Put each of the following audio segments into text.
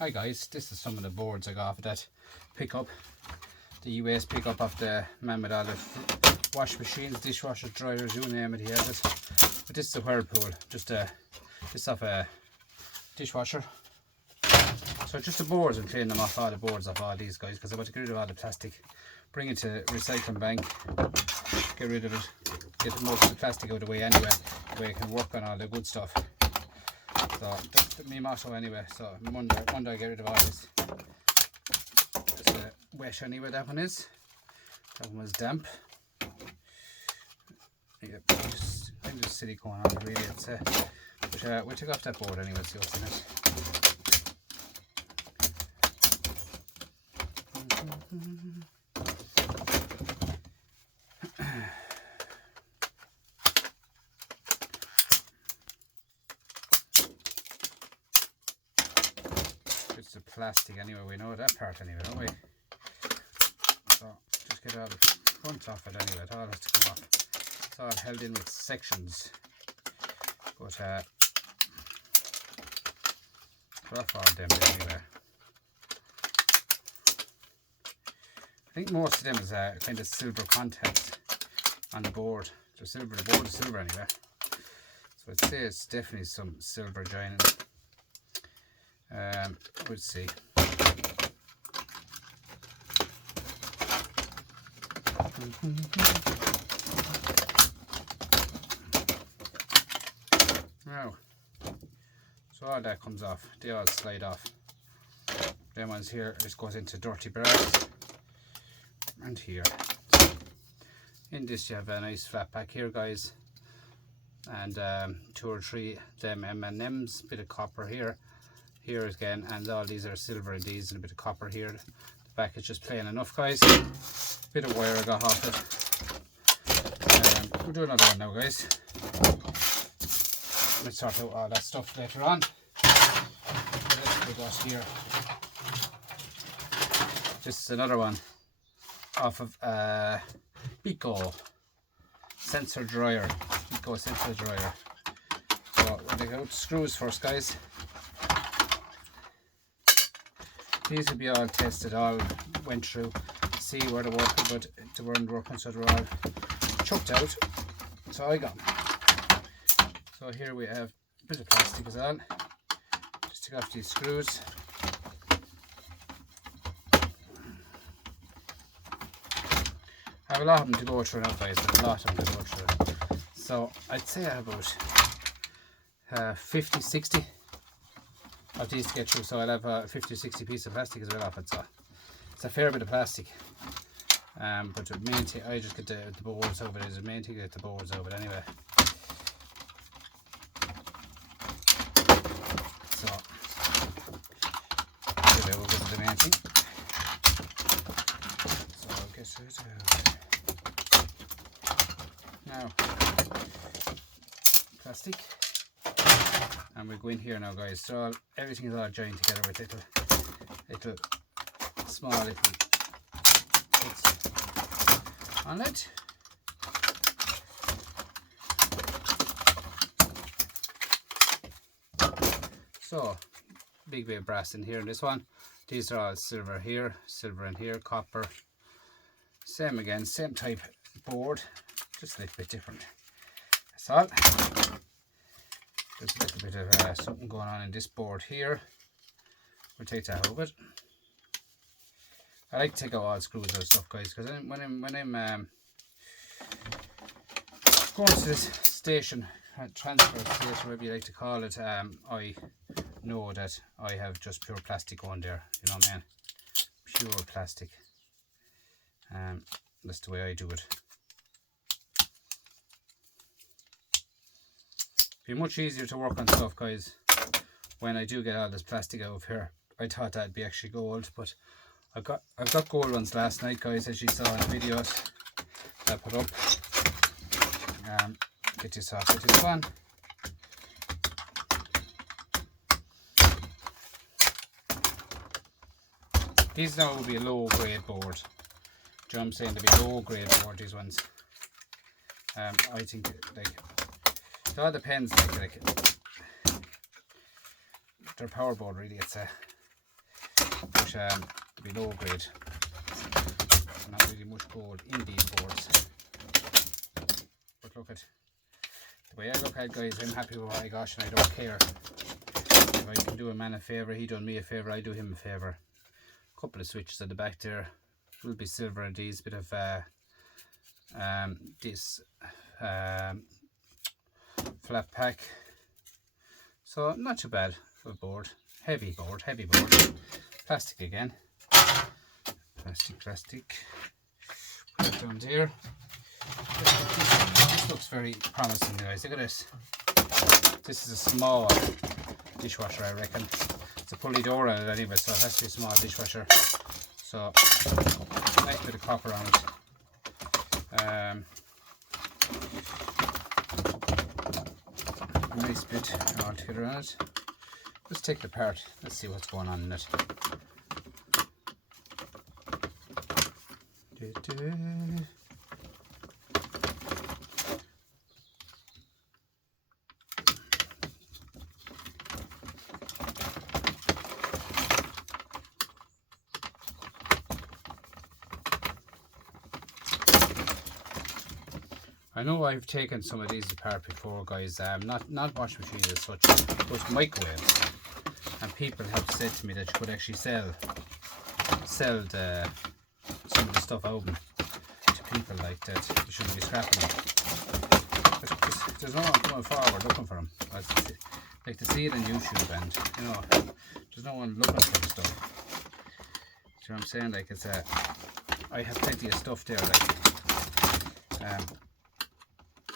Hi guys, this is some of the boards I got off of that pickup, the US pickup off the man with all the wash machines, dishwashers, dryers, you name it, he has it. But this is a Whirlpool, just this off a dishwasher. So just the boards, I'm cleaning them off, all the boards off all these guys, because I want to get rid of all the plastic, bring it to recycling bank, get rid of it, get most of the plastic out of the way anyway, the way I can work on all the good stuff. So that's my motto anyway. So Monday I get rid of all this. It's wet anyway, that one is. That one was damp. Yeah, just silicone on it really. It's but we'll take off that board anyway, see what's in it. It's the plastic anyway, we know that part anyway, don't we? So just get all the front off it anyway, it all has to come off. It's all held in with sections. But off all them anyway. I think most of them is kind of silver contents on the board. The board is silver anyway. So I'd say it's definitely some silver joining. We'll see. Now, so all that comes off, they all slide off. Them ones here, this goes into dirty brass. And here. In this you have a nice flat pack here, guys. And 2 or 3 them M&Ms, bit of copper here. Here again, and all these are silver in these, and a bit of copper here. The back is just plain enough, guys. Bit of wire I got off it. We'll do another one now, guys. Let's sort out all that stuff later on. Let's put that here. This is another one off of Pico sensor dryer. Pico sensor dryer. So we'll take out the screws first, guys. These will be all tested, all went through, see where they're working, but they weren't working, so they're all chucked out. So I got them. So here we have a bit of plastic as well. Just take off these screws. I have a lot of them to go through now, guys, a lot of them to go through. So I'd say I have about 50, 60 of these to get through, so I'll have a 50 or 60 piece of plastic as well off it, so it's a fair bit of plastic. But the main thing, I just get the boards over it, is the main thing to get the boards over it anyway. So, anyway, we'll go to the main thing. So I'll get through to now, plastic. And we go in here now, guys. So everything is all joined together with little small little bits on it. So big bit of brass in here in this one. These are all silver here, silver in here, copper. Same again, same type board, just a little bit different. That's all. There's a little bit of something going on in this board here. We'll take that out of it. I like to take out all screws and stuff, guys, because when I'm going to this station, transfer station, whatever you like to call it, I know that I have just pure plastic on there. You know what I mean? Pure plastic. That's the way I do it. Be much easier to work on stuff, guys, when I do get all this plastic out of here. I thought that'd be actually gold, but I've got gold ones last night, guys, as you saw in the videos that I put up. Get this off with this one. These now will be a low grade board. Do you know what I'm saying? They'll be low grade board, these ones. I think like it all depends, like their power board really, it's to be low grade. Not really much gold in these boards. But look at the way I look at it, guys. I'm happy with what I got, and I don't care. If I can do a man a favour, he done me a favour, I do him a favour. Couple of switches at the back there. Will be silver in these. Bit of this flat pack. So not too bad for a board. Heavy board. Plastic again. Plastic. Put it down there. This looks very promising, guys. Look at this. This is a small dishwasher, I reckon. It's a pulley door on it anyway, so it has to be a small dishwasher. So nice bit of copper on it. Nice bit altogether on it. Let's take it apart. Let's see what's going on in it. I know I've taken some of these apart before, guys. Not washing machines as such, but microwaves. And people have said to me that you could actually sell some of the stuff out to people like that. You shouldn't be scrapping them. There's no one coming forward looking for them. Like to see it on YouTube, and you know, there's no one looking for the stuff. Do you know what I'm saying? Like it's I have plenty of stuff there, like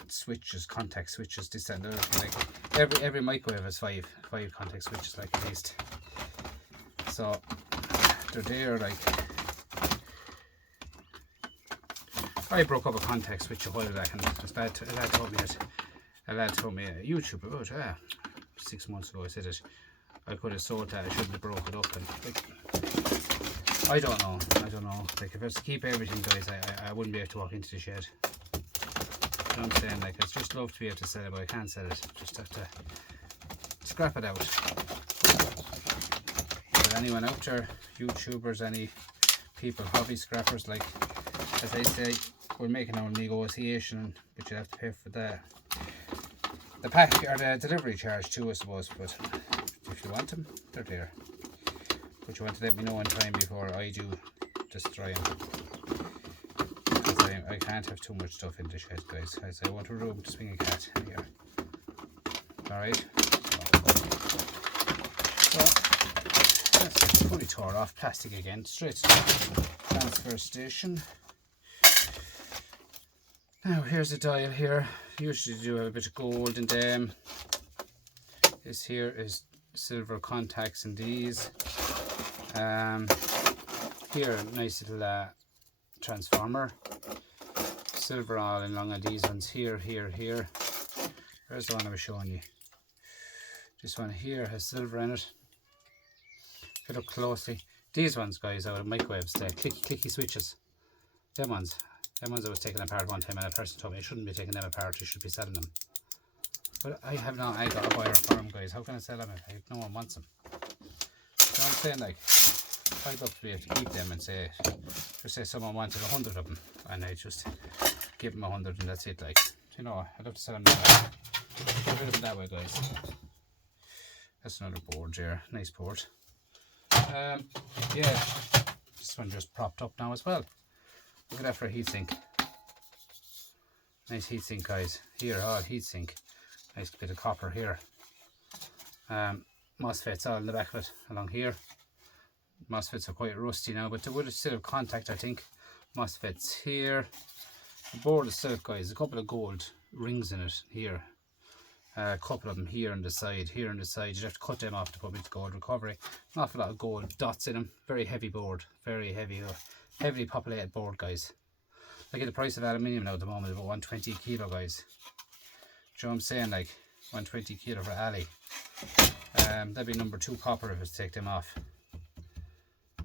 switches, contact switches, this and that. Like every microwave has five contact switches, like at least. So they're there. Like I broke up a contact switch a while back, and a lad told me a YouTube about 6 months ago. I said it. I could have sold that. I shouldn't have broke it up. And like, I don't know. Like if I was to keep everything, guys, I wouldn't be able to walk into the shed. You know what I'm saying? Like I'd just love to be able to sell it, but I can't sell it. Just have to scrap it out. Is there anyone out there, YouTubers, any people, hobby scrappers, like as I say, we're making our negotiation, but you have to pay for the pack or the delivery charge too, I suppose. But if you want them, they're there. But you want to let me know in time before I do destroy them. Because I can't have too much stuff in the shed, guys. Because I want a room to swing a cat in here. Alright. So that's fully tore off. Plastic again. Straight to the transfer station. Now here's a dial here. Usually do have a bit of gold in them. This here is silver contacts in these. Here a nice little transformer. Silver all along on these ones here. There's the one I was showing you. This one here has silver in it. If you look closely, these ones, guys, are microwaves. They're clicky switches. Them ones I was taking apart one time, and a person told me I shouldn't be taking them apart, I should be selling them. But I got a buyer for them, guys. How can I sell them if no one wants them? You know what I'm saying? Like, I'd love to be able to keep them and say someone wanted 100 of them, and I just give them 100 and that's it. Like, you know, I'd love to sell them that way. Get rid of them that way, guys. That's another board there. Nice board. Yeah, this one just propped up now as well. Look at that for a heatsink. Nice heatsink, guys. Here, all heatsink. Nice bit of copper here. MOSFETs all in the back of it, along here. MOSFETs are quite rusty now, but they would still have contact, I think. MOSFETs here. The board itself, guys, a couple of gold rings in it here. A couple of them here on the side, You'd have to cut them off to put into gold recovery. An awful lot of gold dots in them. Very heavy board, very heavy, heavily populated board, guys. Look at the price of aluminium now at the moment, about 120 kilo, guys. Do you know what I'm saying? Like 120 kilo for alley. That'd be number 2 copper if I was to take them off.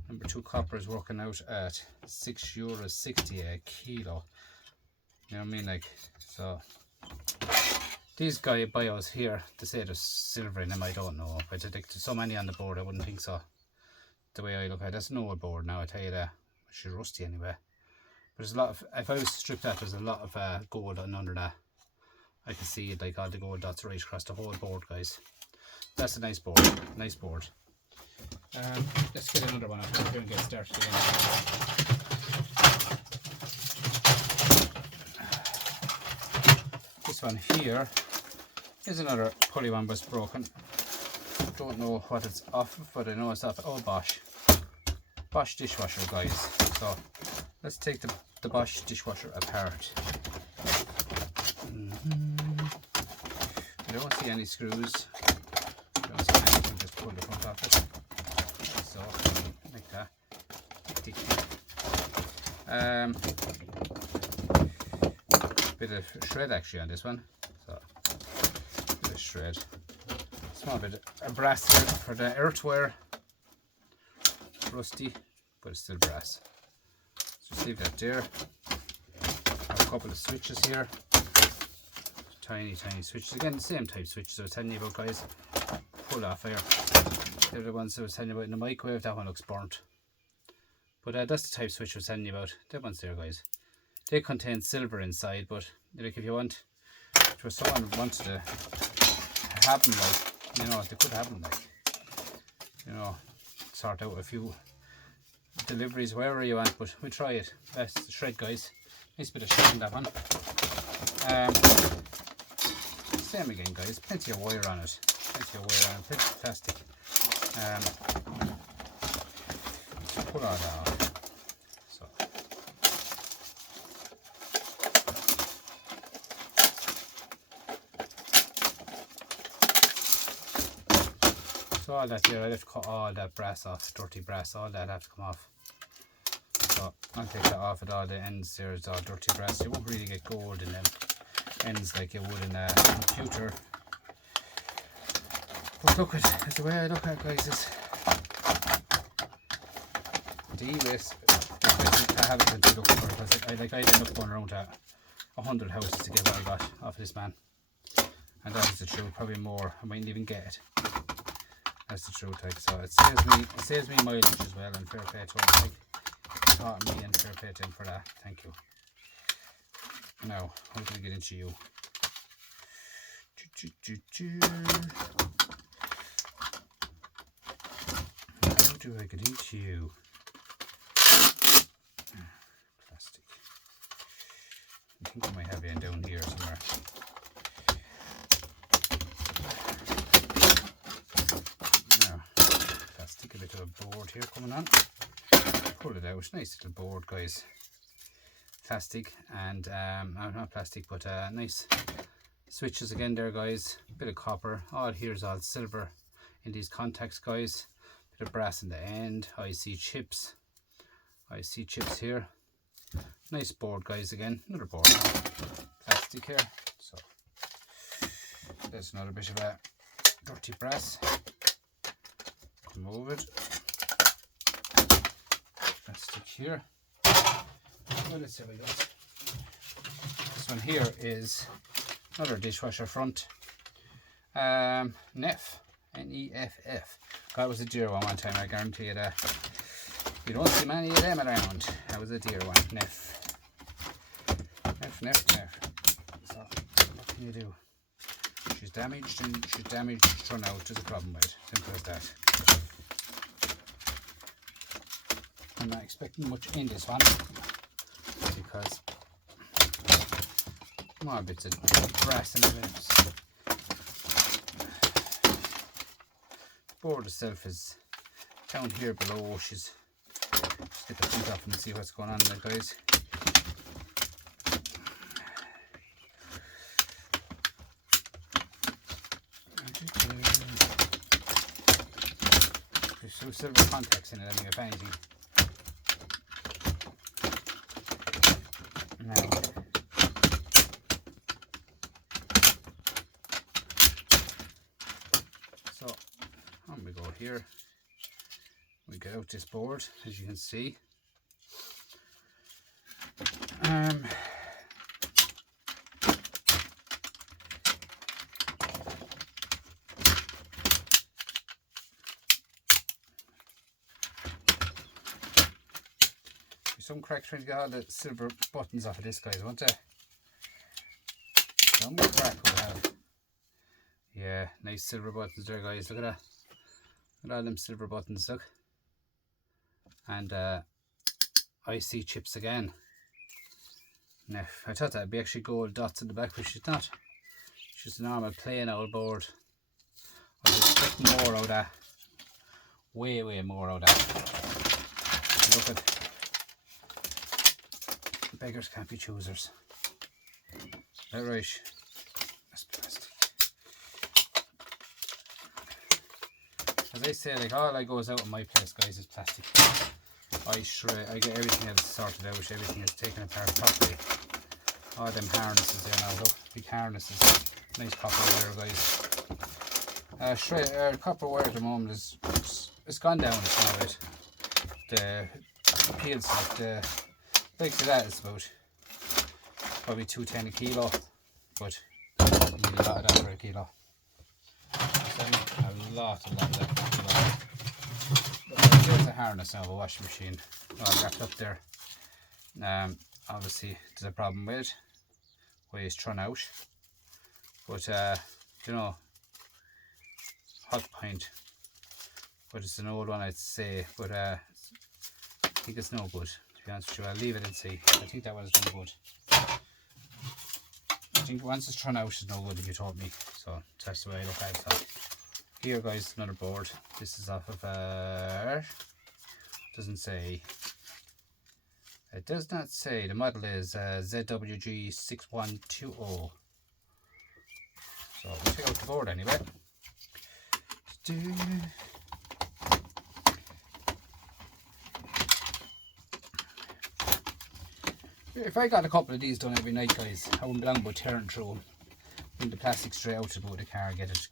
Number 2 copper is working out at €6.60 a kilo. You know what I mean? Like, so these bios here, they say there's silver in them. I don't know. But there's so many on the board, I wouldn't think so. the way I look at it. That's an old board now, I tell you that. She's rusty anyway. But there's a lot of, if I was to strip that, there's a lot of gold under that. I can see it, like all the gold dots right across the whole board, guys. That's a nice board, nice board. Let's get another one up here and get started again. This one here is another pulley one, but it's broken. Don't know what it's off of, but I know it's off. Oh, Bosch dishwasher, guys. So let's take the Bosch dishwasher apart. I don't see any screws. I don't see anything, just pull the front off it. So like that. Tick, tick. Bit of shred actually on this one. So bit of shred. Small bit of brass here for the earthware. Rusty, but it's still brass. Just leave that there. A couple of switches here. Tiny switches. Again, the same type switches I was telling you about, guys. Pull off here. They're the ones I was telling you about in the microwave. That one looks burnt. But that's the type switch I was telling you about. That one's there, guys. They contain silver inside, but like if you want, if someone wanted to have them, like, you know, they could have them, like, you know, sort out a few deliveries wherever you want, but we'll try it. That's the shred, guys. Nice bit of shred in that one. Same again, guys. Plenty of wire on it. Plenty of plastic. Pull all that off. So. So all that there, I have to cut all that brass off, dirty brass, all that have to come off. So I'll take that off at all the ends there, it's all dirty brass. You won't really get gold in them ends like you would in a computer. But look at the way I look at it, guys, is the e-waste. I haven't been looking for it because I ended up going around to 100 houses to get what I got off of this man. And that is the truth, probably more. I mightn't even get it. That's the truth, like, so it saves me mileage as well, and fair play to him, like, taught me, and fair play to him for that. Thank you. Now, how do we get into you? How do I get into you? Plastic. I think I might have it down here somewhere. A bit of a board here coming on. Pull it out. Nice little board, guys. Plastic and not plastic, but nice switches again there, guys. Bit of copper. All here's all silver in these contacts, guys. Bit of brass in the end. IC chips. IC chips here. Nice board, guys. Again, another board. Plastic here. So there's another bit of a dirty brass. Move it. Plastic here. Well, let's see what we got. This one here is another dishwasher front. Neff. N-E-F-F. That was a dear one time, I guarantee you that. You don't see many of them around. That was a dear one. Neff. Neff. So, what can you do? She's damaged and she's damaged thrown out. There's a problem with it. Simple as that. I'm not expecting much in this one because more bits of brass and everything. The board itself is down here below. Just get the feet off and see what's going on there, guys. There's some silver contacts in it, I mean, if anything. Now, so on we go here. We get out this board, as you can see. some crack trying to get all the silver buttons off of this, guys, won't they? Some crack we'll have. Yeah, nice silver buttons there, guys. Look at that. Look at all them silver buttons, look. And IC chips again. Now, I thought that'd be actually gold dots in the back, which it's not. It's just a normal plain old board. I was expecting more out of that. Way more out of that. Look at. Beggars can't be choosers. That right? That's plastic. As I say, like all that goes out of my place, guys, is plastic. I get everything else sorted out, everything is taken apart properly. All them harnesses there now, look, big harnesses. Nice copper wire, guys. Copper wire at the moment it's gone down, it's not right. The peels like the likes of that is about probably 210 a kilo, but you need a lot of that for a kilo. A lot of that for a kilo. Here's a harness now of a washing machine, all wrapped up there. Obviously there's a problem with it, where it's thrown out, but you know, hot point, but it's an old one I'd say, but I think it's no good, to be honest with you. I'll leave it and see. I think that one's no good. I think once it's thrown out it's no good, if you told me, so that's the way I look at it. So here, guys, another board. This is off of doesn't say. It does not say. The model is ZWG6120. So we'll check out the board anyway. If I got a couple of these done every night, guys, I wouldn't be long about tearing through them. Bring the plastic straight out to the boot of the car, get it to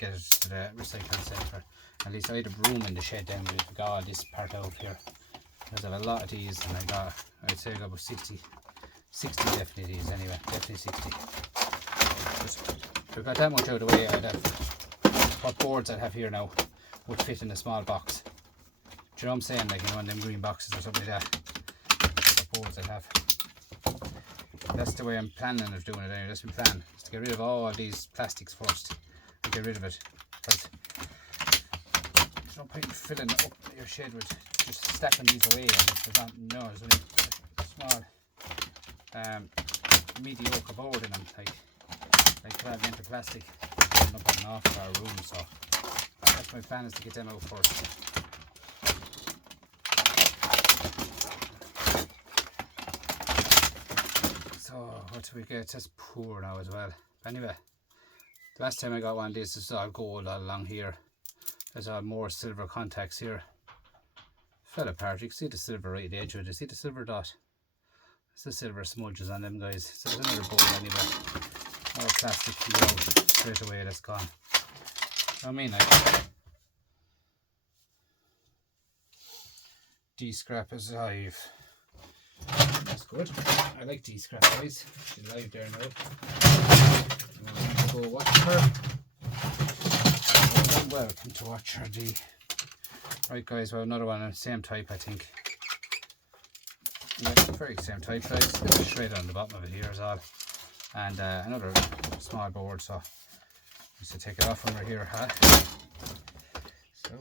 the recycling centre. At least I had a room in the shed down there to got all this part out here. Because I have a lot of these, and I'd say I got about 60 definitely these anyway, definitely 60. If I got that much out of the way, I'd have, what boards I'd have here now would fit in a small box. Do you know what I'm saying? Like, you know, one of them green boxes or something like that. What boards I'd have. That's the way I'm planning of doing it anyway. That's my plan, is to get rid of all these plastics first and get rid of it, because there's no point in filling up your shed with just stacking these away, and there's not, no, there's only a small mediocre board in them, like 12 inch plastic, filling up an awful lot of room. So that's my plan, is to get them out first. So what do we get? That's poor now as well. Anyway, the last time I got one of these, is all gold all along here. There's all more silver contacts here. Fell apart. You can see the silver right at the edge of it. You see the silver dot? It's the silver smudges on them, guys. So there's another bowl anyway. All plastic out straight away. That's gone. I mean, like, de-scrap is live. That's good. I like de-scrap, guys. She's live there now. Go watch her. Welcome to watch her. Right, guys, well, another one of the same type, I think. Yeah, very same type, guys. Little shred on the bottom of it here is all. And another small board, so just to take it off when we're here, huh? So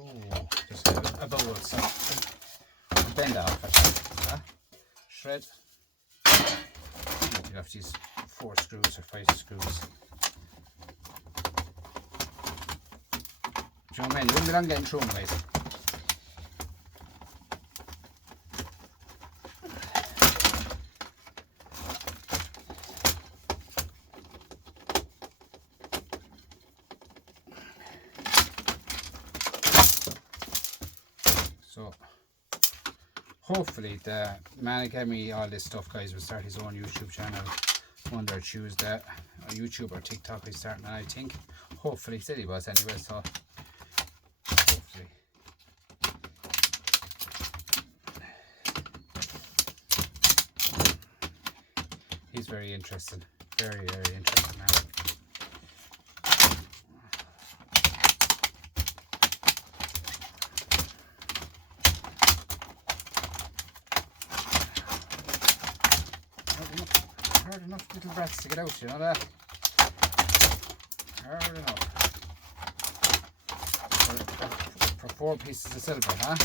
just a bowl, so bend off it, huh? Shred. You have these 4 screws or 5 screws. Do you know what I mean? You wouldn't be long getting through them, guys. So hopefully the man who gave me all this stuff, guys, will start his own YouTube channel Monday or Tuesday. YouTube or TikTok he's starting, I think. Hopefully, he said he was anyway, so hopefully. He's very interested. Very, very interested now. hard enough little brats to get out, you know that? Hard enough. For 4 pieces of silver, huh?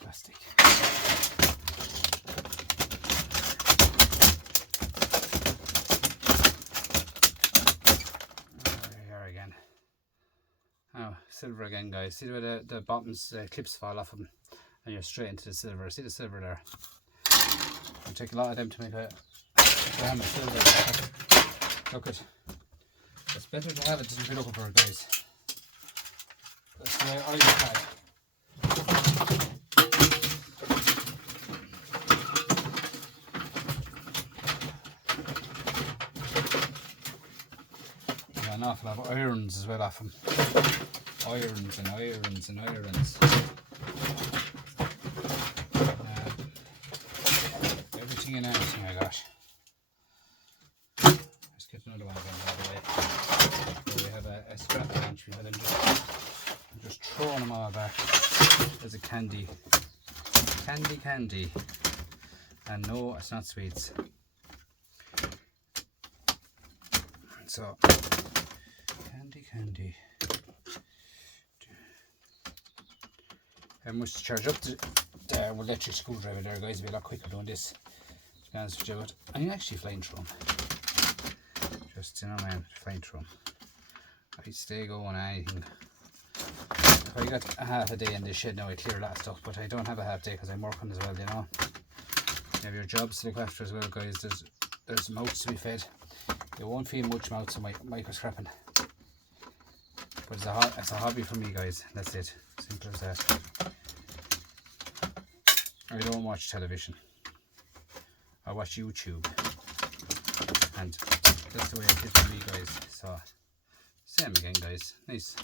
Plastic. There we are again. Now, silver again, guys. See where the bottoms clips fall off them, and you're straight into the silver. See the silver there? It'll take a lot of them to make a gram of silver. Look it. It's better to have it than to be looking for it, guys. That's the way I look at it. Yeah, an awful lot of irons as well off them. Irons and irons and irons. Everything in everything I got. Let's get another one again, by the way. Here we have a scrap bench. We had them just throwing them all back. There's a candy. Candy. And no, it's not sweets. So, candy. How much to charge up the electric screwdriver there, guys? It'll be a lot quicker doing this, to be honest with you. But I'm actually flying through them. Just, you know, man, flying through them. I stay going anything. If I got a half a day in this shed now, I clear a lot of stuff, but I don't have a half day because I'm working as well, you know. You have your jobs to look after as well, guys. There's mouths to be fed. You won't feed much mouths on micro scrapping. But it's a hobby for me, guys. That's it. Simple as that. I don't watch television. I watch YouTube. And that's the way it is for me, guys. So, same again, guys. Nice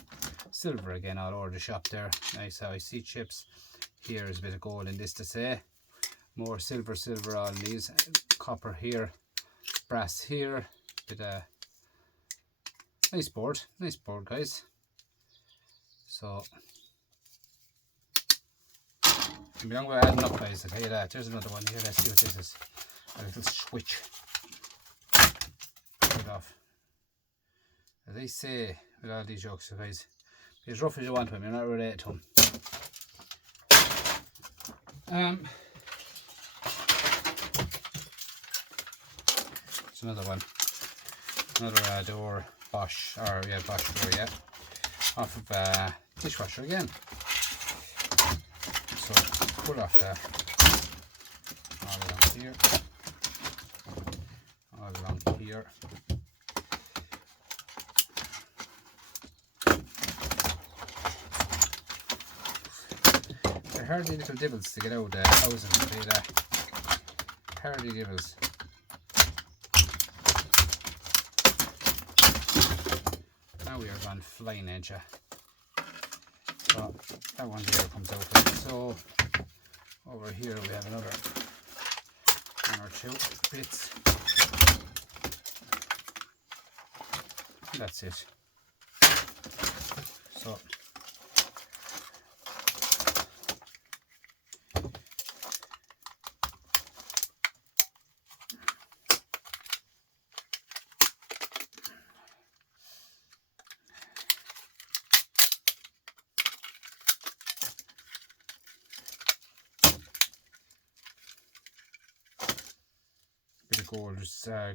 silver again all over the shop there. Nice how I see chips. Here is a bit of gold in this to say. More silver all in these. Copper here. Brass here. Bit of nice board, guys. So it'll be long way adding up, guys. I'll tell you that. There's another one here. Let's see what this is. A little switch. Put it off. As they say with all these jokes, guys, be as rough as you want to them. You're not related to them. It's another one. Another door Bosch, or yeah, Bosch door, yeah, off of dishwasher again. So pull off that all along here, all along here. They're hardy little dibbles to get out the housing, see that? Hardy dibbles. We are going flying edge. So that one here comes out. So over here we have another 1 or 2 bits. And that's it. So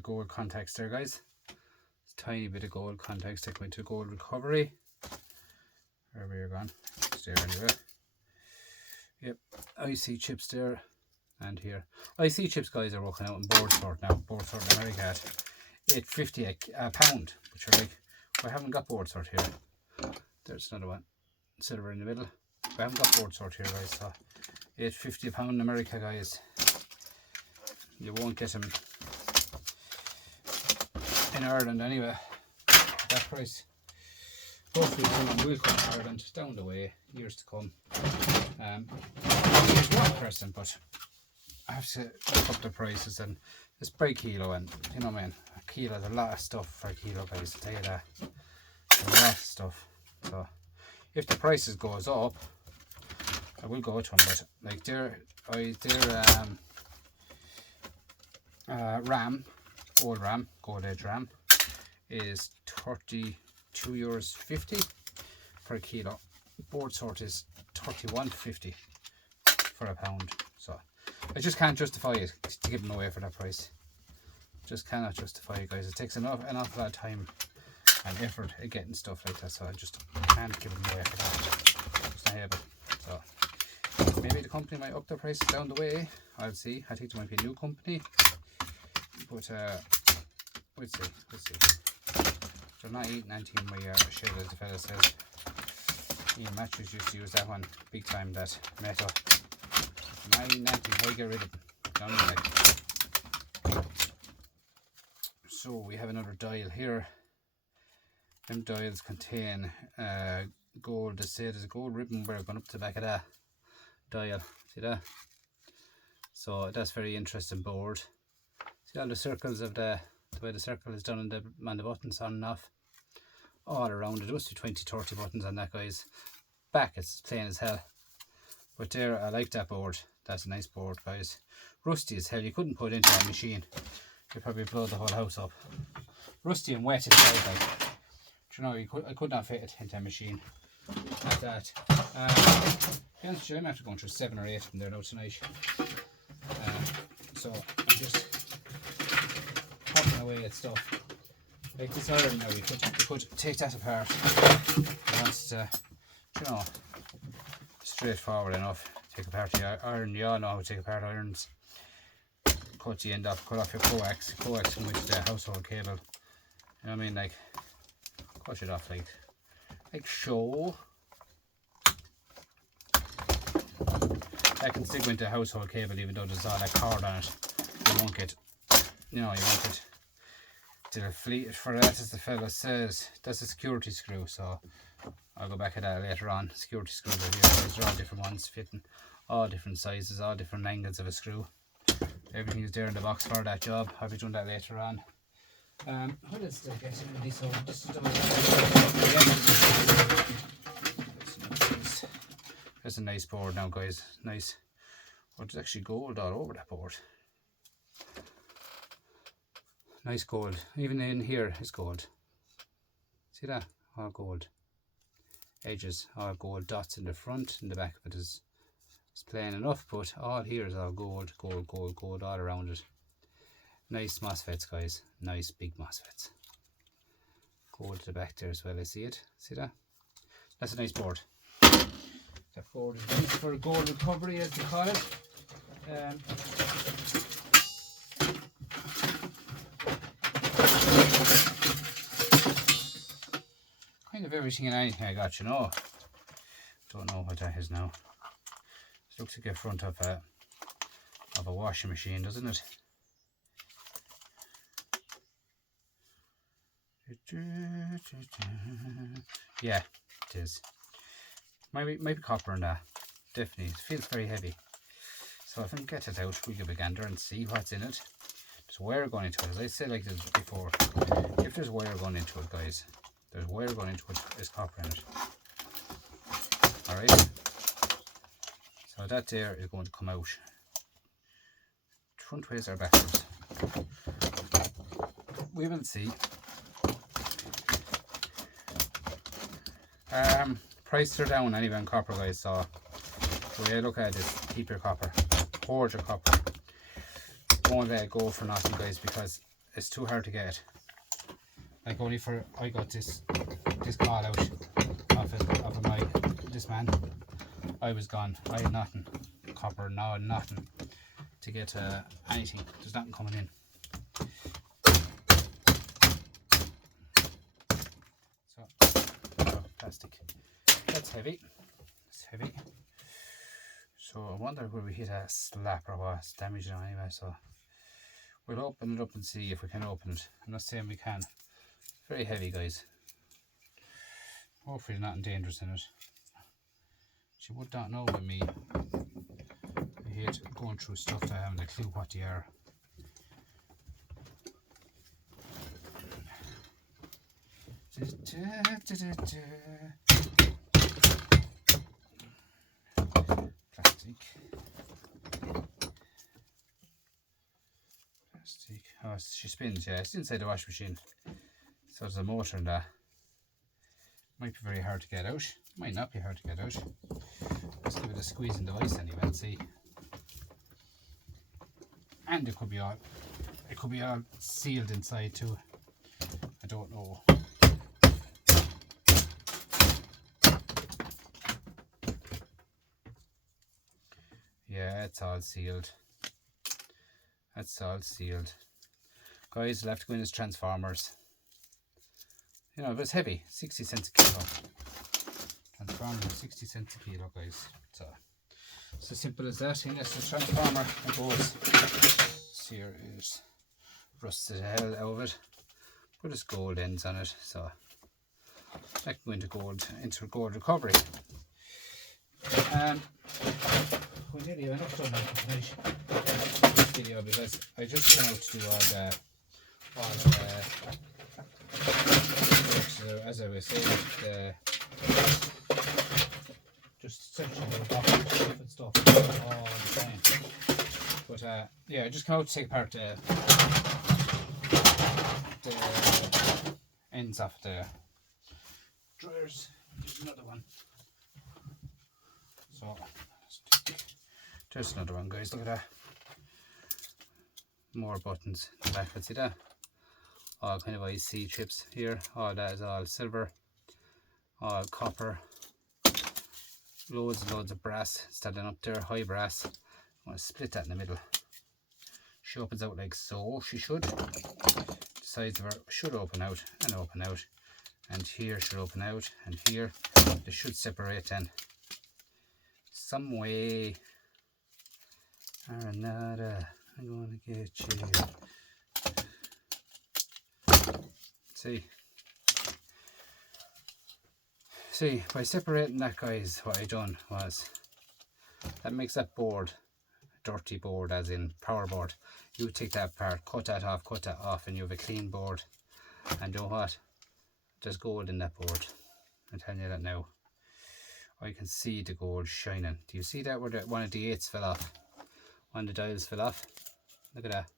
gold contacts there, guys. It's a tiny bit of gold contacts that go into gold recovery. Wherever you're gone, it's there anyway. Yep, IC chips there and here. IC chips, guys, are working out in board sort now. Board sort in America at $8.50 a pound, which are like, I haven't got board sort here. There's another one, silver in the middle. I haven't got board sort here, guys. So $8.50 a pound in America, guys. You won't get them in Ireland anyway. That price. Hopefully someone will come to Ireland down the way, years to come. It's one person, but I have to look up the prices, and it's by kilo, and you know, man, a kilo is a lot of stuff for a kilo, guys. I'll tell you that. A lot of stuff. So if the prices goes up, I will go to them, but like their ram, old ram, gold edge ram, is €32.50 per kilo. Board sort is £31.50 for a pound. So I just can't justify it to give them away for that price. Just cannot justify it, guys. It takes an awful lot of time and effort at getting stuff like that, so I just can't give them away for that. Just not able. So maybe the company might up their prices down the way. I'll see. I think there might be a new company, but we'll see. They're not eating anything in my shell, as the fella says. Ian Matthews used to use that one big time, that metal. Not eating anything, why get rid of them? Don't you like? So we have another dial here. Them dials contain gold. They say there's a gold ribbon wire going up to the back of that dial. See that? So that's very interesting board. See all the circles of the way the circle is done on the buttons on and off. All around it. There must be 20-30 buttons on that, guys. Back it's plain as hell. But there, I like that board. That's a nice board, guys. Rusty as hell. You couldn't put it into a machine. You'd probably blow the whole house up. Rusty and wet inside, like. Do you know, I could not fit it into a machine like that. To be honest with you, I'm after going through 7 or 8 of them there now tonight. So I'm just popping away at stuff. Like this iron now, you could take that apart. Once to, you know, straightforward enough. Take apart the iron. You all know how to take apart irons. Cut the end off, cut off your coax from which the household cable. You know what I mean? Like, cut it off like so. That can stick into household cable even though there's all that cord on it. You won't get, you won't get to the fleet for that, as the fella says. That's a security screw, so I'll go back at that later on. Security screws are here. These are all different ones, fitting all different sizes, all different angles of a screw. Everything is there in the box for that job. I'll be doing that later on. What else did I get in this one? That's a nice board now, guys. Nice. Oh, there's actually gold all over that board. Nice gold. Even in here is gold. See that? All gold. Edges, all gold. Dots in the front and the back of it is plain enough, but all here is all gold all around it. Nice MOSFETs, guys. Nice big MOSFETs. Gold to the back there as well. I see it. See that? That's a nice board. That board is nice for gold recovery, as they call it. Kind of everything and anything I got, you know. Don't know what that is now. It looks like a front of a washing machine, doesn't it? Yeah, it is. Might be copper in that. Definitely. It feels very heavy. So if I can get it out, we'll give a gander and see what's in it. There's wire going into it. As I said like this before, if there's wire going into it, guys, there's wire going into it, there's copper in it. Alright. So that there is going to come out. Front ways or backwards. We will see. Prices are down anyway on copper, guys, so the way I look at it is keep your copper, hoard your copper. Don't let it go for nothing, guys, because it's too hard to get. Like I got this call out of this man. I was gone. I had nothing, copper, no, nothing to get anything. There's nothing coming in. So plastic. That's heavy. It's heavy. So I wonder will we hit a slap or what? It's damaged anyway. So we'll open it up and see if we can open it. I'm not saying we can. Very heavy, guys. Hopefully nothing dangerous in it. She would not know with me. I hate going through stuff that I haven't a clue what they are. Plastic. Oh, she spins, yeah. It's inside the washing machine. So there's a motor in that. Might be very hard to get out. Might not be hard to get out. Let's give it a squeeze in the ice anyway and see. And it could be all sealed inside too. I don't know. Yeah, it's all sealed. That's all sealed. Guys, we'll have to go in as transformers. You know, but it's heavy. 60 cents a kilo. Transformer, 60 cents a kilo, guys. So it's as simple as that. In this transformer, it goes. Here is rusted the hell out of it. But it's gold ends on it, so that can go into gold recovery. We nearly have enough done to finish this video because I just came out to do as I was saying, just searching about different stuff all the time. But yeah, I just came out to take apart the ends off the dryers. There's another one. So there's another one, guys. Look at that. More buttons in the back. Let's see that. All kind of IC chips here. All that is all silver, all copper. Loads and loads of brass standing up there, high brass. I'm going to split that in the middle. She opens out like so. She should. The sides of her should open out and open out. And here should open out. And here they should separate then. Some way or another. I'm going to get you. See, by separating that, guys, what I done was, that makes that board, dirty board as in power board. You would take that apart, cut that off, and you have a clean board. And you know what? There's gold in that board. I'm telling you that now. I can see the gold shining. Do you see that where one of the 8s fell off? One of the dials fell off. Look at that.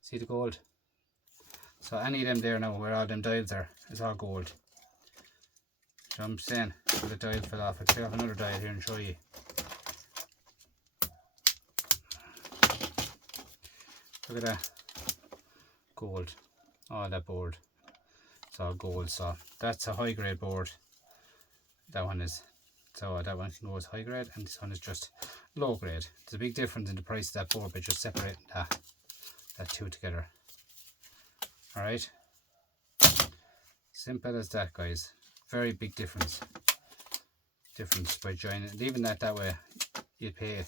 See the gold? So any of them there now, where all them dials are, is all gold. So I'm saying, the dial fell off. I'll take off another dial here and show you. Look at that. Gold. Oh, that board. It's all gold. So that's a high grade board. That one is. So that one can go as high grade, and this one is just low grade. There's a big difference in the price of that board by just separating that two together. Alright. Simple as that, guys. Very big difference. By joining, leaving that way, you'd pay,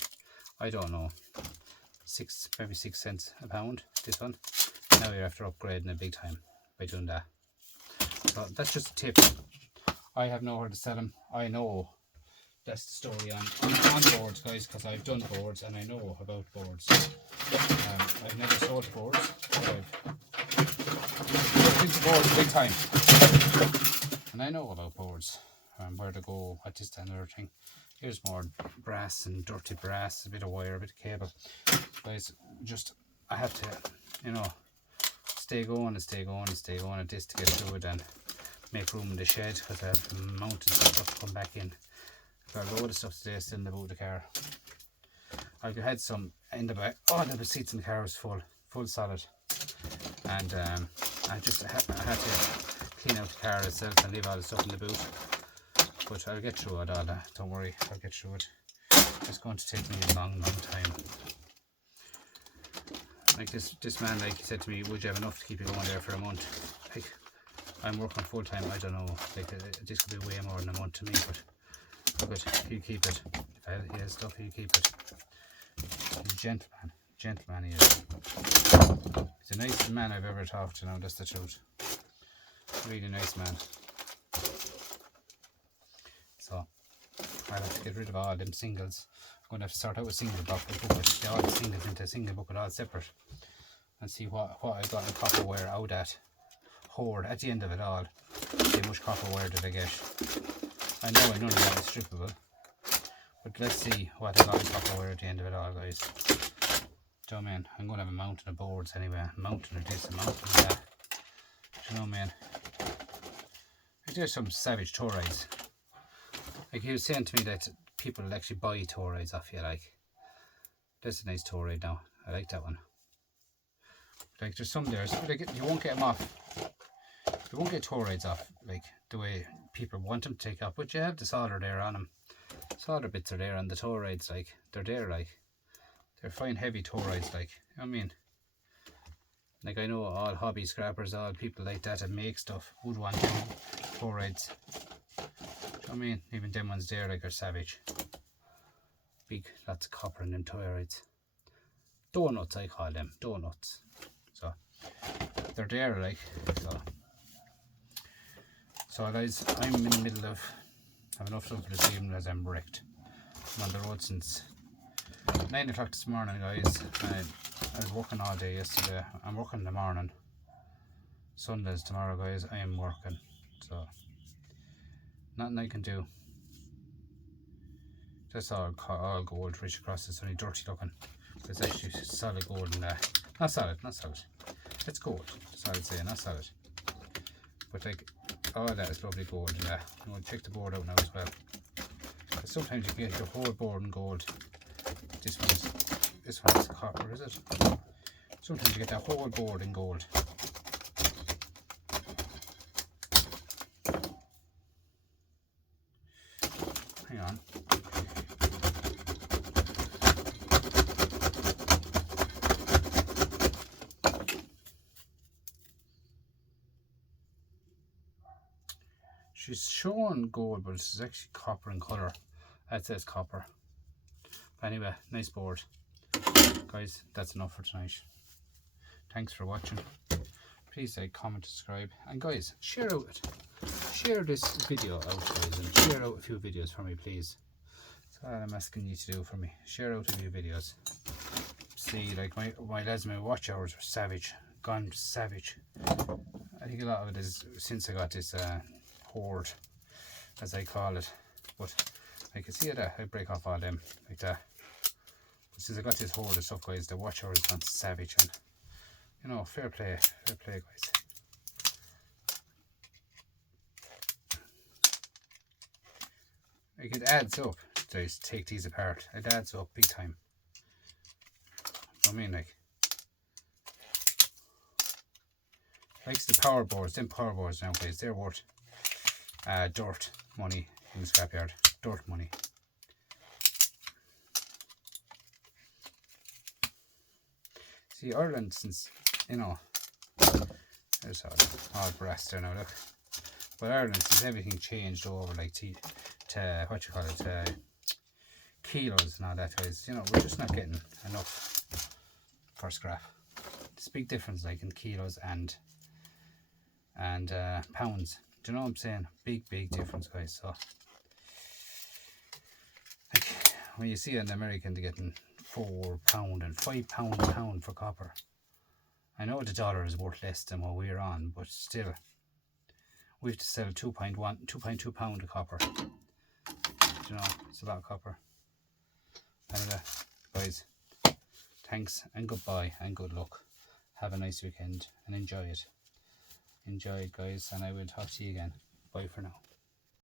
I don't know, maybe 6 cents a pound. This one. Now you're after upgrading it big time by doing that. So that's just a tip. I have nowhere to sell them. I know that's the story on boards, guys, because I've done boards and I know about boards. I've never sold boards, but I've into boards big time. And I know about boards, where to go, what is that other thing. Here's more brass and dirty brass, a bit of wire, a bit of cable. Guys, I have to, stay going at this to get through it and make room in the shed, because I have mountains of stuff to come back in. I've got a load of stuff today still in the boot of the car. I've had some in the back. Oh, the seats in the car was full solid. And I had to clean out the car itself and leave all the stuff in the boot. But I'll get through it all that. Don't worry, I'll get through it. It's going to take me a long time. Like this man, like he said to me, would you have enough to keep you going there for a month? Like, I'm working full time. I don't know. Like this could be way more than a month to me, but you keep it. If he has stuff, you keep it. He's a gentleman he is. He's the nicest man I've ever talked to now, that's the truth. Really nice man. So I'll have to get rid of all them singles. I'm going to have to start out with single bucket, get all the singles into a single bucket all separate, and see what I got in copper wire out that hoard at the end of it all. See how much copper wire did I get. I know none of that is strippable, But let's see what I got in copper wire at the end of it all, guys. Do you know what I mean? I'm going to have a mountain of boards anyway. A mountain of this, a mountain of that. Do you know what I mean? There's some savage tow rides. Like he was saying to me that people will actually buy tow rides off you, like. That's a nice tow ride now. I like that one. Like there's some there, so like, you won't get them off. You won't get tow rides off like the way people want them to take off, but you have the solder there on them. Solder bits are there on the tow rides, like they're there, like they're fine heavy tow rides, like, you know what I mean? Like I know all hobby scrappers, all people like that that make stuff would want them tow rides. Do you know what I mean? Even them ones there like are savage. Big, lots of copper in them tow rides. Donuts I call them, donuts. So they're there, like, so guys, I'm in the middle of have enough stuff for this evening as I'm wrecked. I'm on the road since 9 o'clock this morning, guys. I was working all day yesterday. I'm working in the morning. Sundays tomorrow, guys, I am working, so nothing I can do. That's all gold right across. It's only dirty looking. It's actually solid gold in there. Not solid. It's gold. That's all I'd say, not solid. But like, all that is lovely gold in there. I'm going to check the board out now as well. Sometimes you get the whole board in gold. This one's copper, is it? Sometimes you get that whole board in gold. Hang on. She's showing gold, but it's actually copper in colour. That says copper. But anyway, nice board. Guys, that's enough for tonight. Thanks for watching. Please like, comment, subscribe. And guys, share this video out, guys, and share out a few videos for me, please. That's all I'm asking you to do for me. Share out a few videos. See, like my lads, my watch hours are savage. Gone savage. I think a lot of it is since I got this hoard, as I call it. But I can see it I break off all them like that. But since I got this hoard of stuff, guys, the watch hour has gone savage, and you know, fair play guys. Like it adds up to take these apart. It adds up big time. I mean, like the power boards, them power boards now, guys, they're worth dirt money in the scrapyard. Dirt money. See, Ireland, since, you know, there's all brass there now, look. But Ireland, since everything changed over, like, to what you call it, kilos and all that, guys, you know, we're just not getting enough for scrap. There's a big difference, like, in kilos and pounds. Do you know what I'm saying? Big difference, guys. So like when you see an American, they're getting £4 and £5 a pound for copper. I know the dollar is worth less than what we're on, but still we have to sell 2.2 pound of copper. You know, it's a lot of copper. Anyway, guys, thanks and goodbye and good luck. Have a nice weekend and enjoy it. Enjoy it, guys, and I will talk to you again. Bye for now.